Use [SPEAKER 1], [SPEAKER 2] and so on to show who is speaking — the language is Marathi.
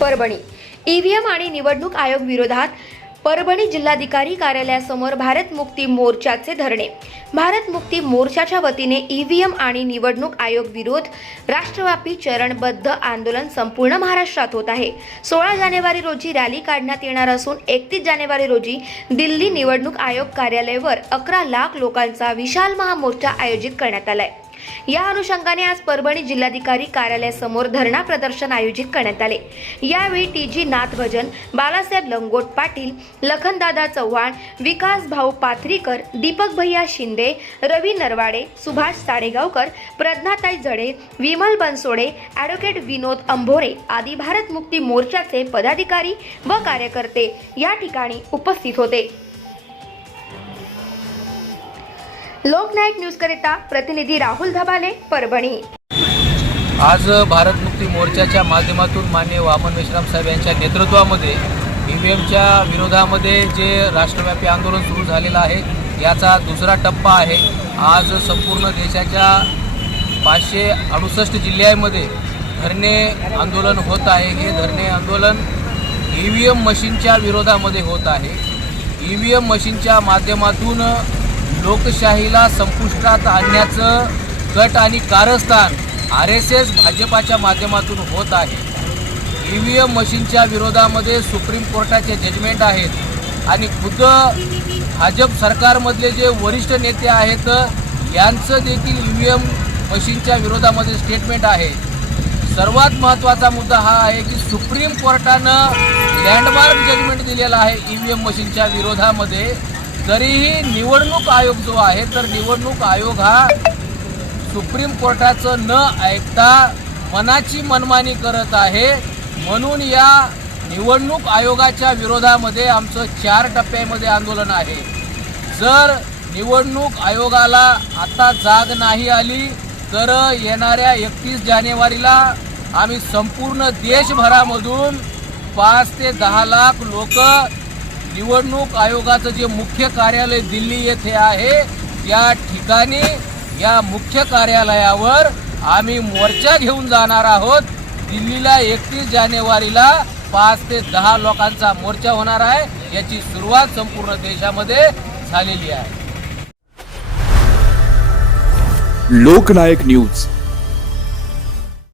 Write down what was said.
[SPEAKER 1] परभणी. ईव्हीएम आणि निवडणूक आयोग विरोधात परभणी जिल्हाधिकारी कार्यालयासमोर भारत मुक्ती मोर्चाचे धरणे. भारत मुक्ती मोर्चाच्या वतीने ईव्हीएम आणि निवडणूक आयोग विरोध राष्ट्रव्यापी चरणबद्ध आंदोलन संपूर्ण महाराष्ट्रात होत आहे. सोळा जानेवारी रोजी रॅली काढण्यात येणार असून एकतीस जानेवारी रोजी दिल्ली निवडणूक आयोग कार्यालयावर अकरा लाख लोकांचा विशाल महामोर्चा आयोजित करण्यात आलाय. या अनुषंगाने आज परभणी जिल्हाधिकारी कार्यालयासमोर धरणा प्रदर्शन आयोजित करण्यात आले. यावेळी टी जी नाथ भजन बालासाहेब लंगोट पाटील लखनदादा चव्हाण विकास भाऊ पाथरीकर दीपक भैया शिंदे रवी नरवाडे सुभाष साडेगावकर प्रज्ञाताई जडे विमल बनसोडे ॲडव्होकेट विनोद अंभोरे आदी भारत मुक्ती मोर्चाचे पदाधिकारी व कार्यकर्ते या ठिकाणी उपस्थित होते. लोकनायक न्यूज करिता प्रतिनिधी राहुल धबाले परभणी.
[SPEAKER 2] आज भारत मुक्ती मोर्चाच्या माध्यमातून मान्य वामन मेश्राम साहेब यांच्या नेतृत्वामध्ये ई व्ही एमच्या विरोधामध्ये जे राष्ट्रव्यापी आंदोलन सुरू झालेलं आहे याचा दुसरा टप्पा आहे. आज संपूर्ण देशाच्या पाचशे अडुसष्ट जिल्ह्यामध्ये धरणे आंदोलन होत आहे. हे धरणे आंदोलन ई व्ही एम मशीनच्या विरोधामध्ये होत आहे. ई व्ही एम मशीनच्या माध्यमातून लोकशाहीला संपुष्टात आणण्याचं कट आणि कारस्थान आर एस एस भाजपाच्या माध्यमातून होत आहे. ई व्ही एम मशीनच्या विरोधामध्ये सुप्रीम कोर्टाचे जजमेंट आहेत आणि खुद्द भाजप सरकारमधले जे वरिष्ठ नेते आहेत यांचं देखील ई व्ही एम मशीनच्या विरोधामध्ये स्टेटमेंट आहे. सर्वात महत्त्वाचा मुद्दा हा आहे की सुप्रीम कोर्टानं लँडमार्क जजमेंट दिलेलं आहे ई व्ही एम मशीनच्या विरोधामध्ये. तरीही निवडणूक आयोग जो आहे तर निवडणूक आयोग हा सुप्रीम कोर्टाचं न ऐकता मनाची मनमानी करत आहे. म्हणून या निवडणूक आयोगाच्या विरोधामध्ये आमचं चार टप्प्यामध्ये आंदोलन आहे. जर निवडणूक आयोगाला आता जाग नाही आली तर येणाऱ्या एकतीस जानेवारीला आम्ही संपूर्ण देशभरामधून पाच ते दहा लाख लोक निवडणूक आयोगाचं जे मुख्य कार्यालय दिल्ली येथे आहे या ठिकाणी या मुख्य कार्यालयावर आम्ही मोर्चा घेऊन जाणार आहोत. दिल्लीला एकतीस जानेवारीला पाच ते दहा लोकांचा मोर्चा होणार आहे. याची सुरुवात संपूर्ण देशामध्ये झालेली आहे.
[SPEAKER 3] लोकनायक न्यूज.